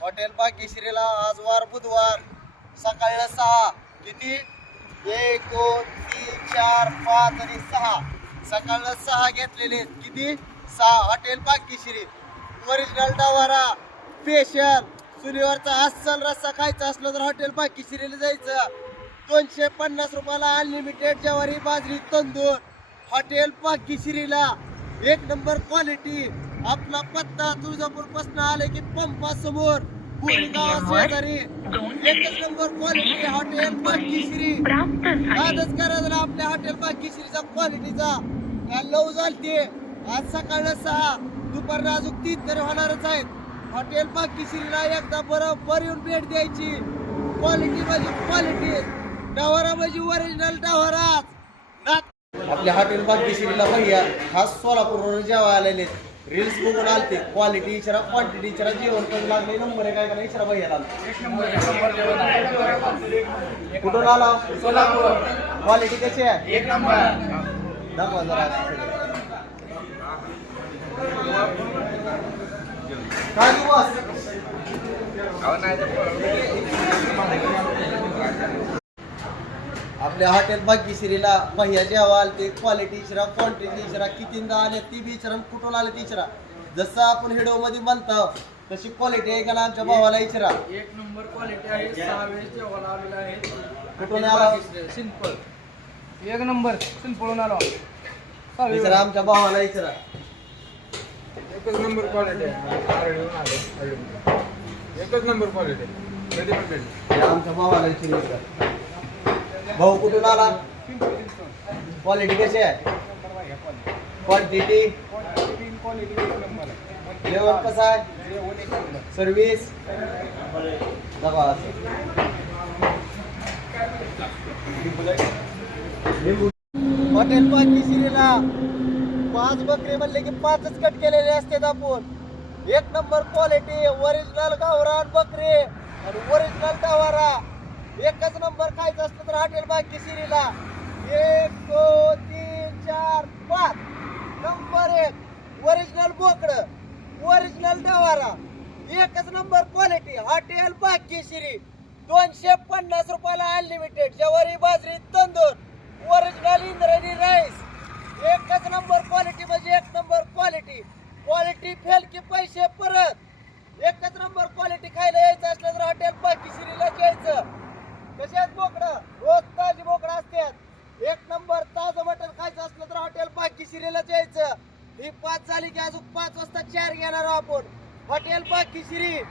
hotel भाग्यश्रीला आज वार बुधवार सकाळी 6 किती 1 2 3 4 5 आणि 6 सकाळला 6 घेतलेले किती 6 हॉटेल भाग्यश्री ओरिजिनल डवारा स्पेशल चुलीवरचा अस्सल रस्सा खायचा असलं तर हॉटेल भाग्यश्रीला जायचं 250 रुपयाला अनलिमिटेड ज्वारी बाजरी तंदूर हॉटेल भाग्यश्रीला एक नंबर क्वालिटी आपला पत्ता तुळजापूर पासून आले की पंपासमोर शेजारी एकच नंबर क्वालिटी हॉटेल भाग्यश्री आजच करा जरा आपल्या हॉटेल भाग्यश्रीचा क्वालिटीचा काय लव झालते आज सकाळला 6 दुपारला अजून 3 तरी होणारच आहेत हॉटेल भाग्यश्रीला एकदा बरोबर येऊन भेट द्यायची क्वालिटी म्हणजे क्वालिटी डवारा म्हणजे ओरिजिनल डवाराच आपल्या हॉटेल भाग्यश्रीला भैया खास सोलापूरवरून जेव्हा आलेले रील्स बघून आलते क्वालिटी इचारा क्वांटिटी इचारा जेवण पण लागले नंबर आहे काय का इचारा भैया कुठून आला सोलापूर क्वालिटी कशी आहे एक नंबर दाखवा जरा काय आपल्या हॉटेल भाग्यश्रीला भैया जेव्हा आले ते क्वालिटी इचरा क्वांटिटी इचरा कितींदा आले ती बी इचरा कुठून आले ती इचरा जसं आपण व्हिडिओ मध्ये म्हणतो तशी क्वालिटी आहे का आमच्या भावाला इचरा एक नंबर क्वालिटी आहे 6 वेळेस जेवण आलेला आहे कुठून आला सिंपल एक नंबर सिंपल आलो इचरा आमच्या भावाला इचरा एकच नंबर क्वालिटी आहे एकच नंबर क्वालिटी कधी पण भेटेल आमच्या भावाला इचरा भाऊ कुठून आला क्वालिटी कशी आहे क्वांटिटी जेवण कसं आहे सर्विस हॉटेल भाग्यश्रीला 5 बकरे म्हणले की 5च कट केलेले असतात आपण एक नंबर क्वालिटी ओरिजिनल गावरान बकरे आणि ओरिजिनल डवारा एकच नंबर खायचं असतं तर हॉटेल भाग्यश्रीला 1 2 3 4 5 नंबर 1 ओरिजिनल बोकड ओरिजिनल डवारा एकच नंबर क्वालिटी हॉटेल भाग्यश्री 250 रुपयाला अनलिमिटेड ज्वारी बाजरी तंदूर ओरिजिनल इंद्रायणी राईस एकच नंबर क्वालिटी म्हणजे एक नंबर क्वालिटी क्वालिटी फेल की पैसे परत एकच नंबर क्वालिटी खायला यायचं असलं तर हॉटेल भाग्यश्रीला यायचं कशात बोकडं रोज ताजी बोकडं असतात एक नंबर ताजं मटण खायचं असलं तर हॉटेल भाग्यश्रीला यायचं ही 5 झाली की अजून 5 वाजता 4 घेणार आपण हॉटेल भाग्यश्री